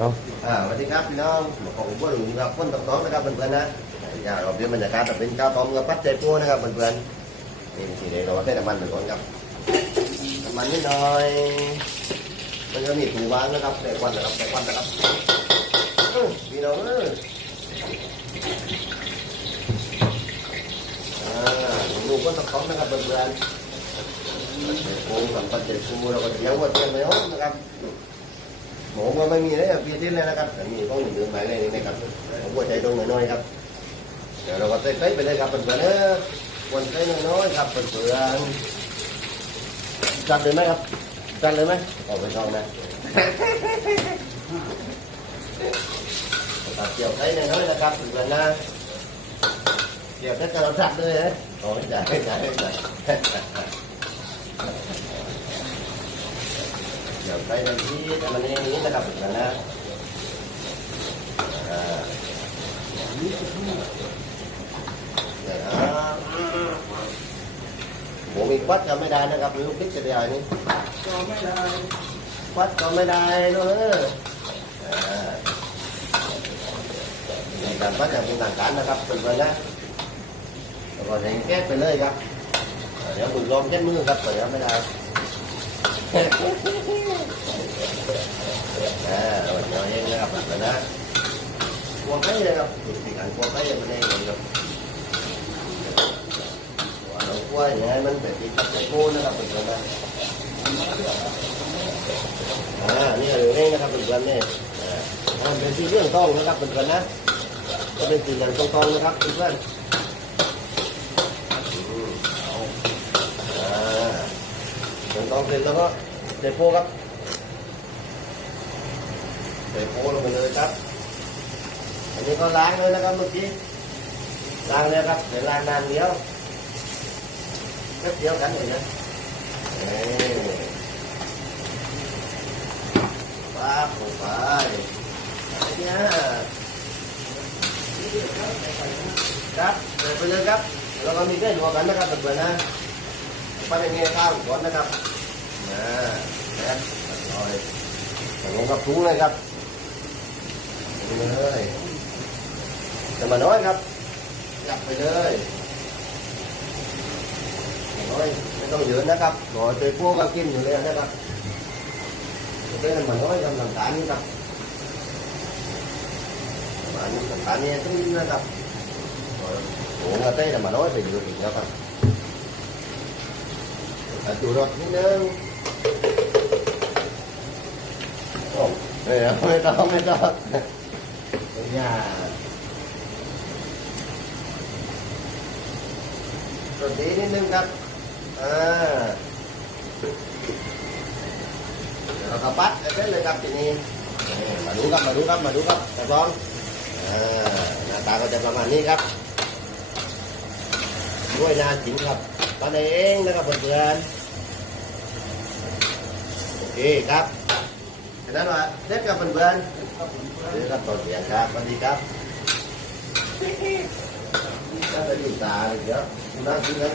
เอาอ่าสวัสดีครับพี่น้องของผมว่าหลุงครับคนตองๆนะครับเพื่อนๆนะอย่าเราเป็นบรรยากาศแบบเป็นข้าวต้มกับปัดใจปูนะครับเพื่อนๆนี่ทีนี้เราใช้น้ำมันหนึ่งก่อนครับน้ำมันนิดหน่อย มันก็มีถุงวางนะครับแต่ควันนะครับแต่ควันนะครับพี่น้องเอออ่าดูคนตองนะครับเพื่อนๆปัดใจปูกับปัดใจปูเราก็จะเลี้ยงวัวเทียมไปอ้อนะครับ หมูก็ไม่มีเลยเพียทิ้นเลยนะครับแต่มีต้องหนึ่งเดือนไปเลยนะครับผมว่าใจตรงน้อยๆครับเดี๋ยวเราก็เต้นไปเลยครับเพื่อนๆเออวันเต้นน้อยๆครับเพื่อนๆจัดเลยไหมครับจัดเลยไหมออกไปช่องนะตัดเกี่ยวไต้น้อยๆนะครับเพื่อนๆนะเกี่ยวแค่กระจัดเลยนะโอ้ยจ่ายจ่ายจ่ายเดี๋ยว ไปทันทีแต่มันอย่างนี้นะครับเดี๋ยวนะอ่าเดี๋ยวนะผมมีควัดก็ไม่ได้นะครับลูกพริกจะได้นี่ก็ไม่ได้ควัดก็ไม่ได้เนอะอ่าในการควัดอย่างเป็นทางการนะครับเป็นไปนะแล้วก็แก้ไปเลยครับเดี๋ยวคุณลองแก้มือครับเดี๋ยวไม่ได้ อ่าเราเอาเอง นะครับแบบนั้นนะกลัวไก่เลยครับมีการกลัวไก่มันเองเลยครับว่าเรากลัวอย่างไรมันเป็นที่ตัดใจโก้นะครับเป็นแบบนั้นอ่านี่เราเองนะครับเป็นแบบนี้อ่ามันเป็นที่เรื่องต้องนะครับเป็นแบบนั้นก็เป็นสิ่งอย่างตรงๆนะครับเพื่อนอืมเอาอ่าตรงๆเสร็จแล้วก็เดโป้ครับ ใส่โค้ลงไปเลยครับอันนี้ก็ล้างเลยนะครับเมื่อกี้ล้างเลยครับเดี๋ยวล้างนานเดียวแป๊บเดีย ไปอันเนี้ยครับใส่ไปเลยครับแล้วก็มีเส้นหัวกันนะครับเพื่อนๆนะป้าเป็นไงข้าวก่อนนะครับนะนะครับลอยใส่ลงกับถุงเลยครับไปเลยจะมาน้อยครับจับไปเลยน้อยไม่ต้องเยอะนะครับหน่อยเตยพวกก็กินอยู่เลยนะครับเต้นมาน้อยทำน้ำตาลนี่ครับน้ำตาลน้ำตาลนี่ต้องกินนะครับโอ้โหเต้นมาน้อยไปอยู่อีกแล้วครับตัดจูรสนิดนึงโอ้ไม่ต้องไม่ต้อง ญาสวัสดีนิดนึงครับอ่าเราก็ปัดเส้นเลยครับทีนี้มาดูครับมาดูครับมาดูครับแต่ร้องหน้าตาก็จะประมาณนี้ครับด้วยนาจิ๋มครับตอนเองนะครับเพื่อนๆโอเคครับ นั้นว่าเด็กกับเพื่อนๆเด็กกับต่อเสียงครับสวัสดีครับถ้าไปดูตาเลยเดี๋ยวนั่งกินกัน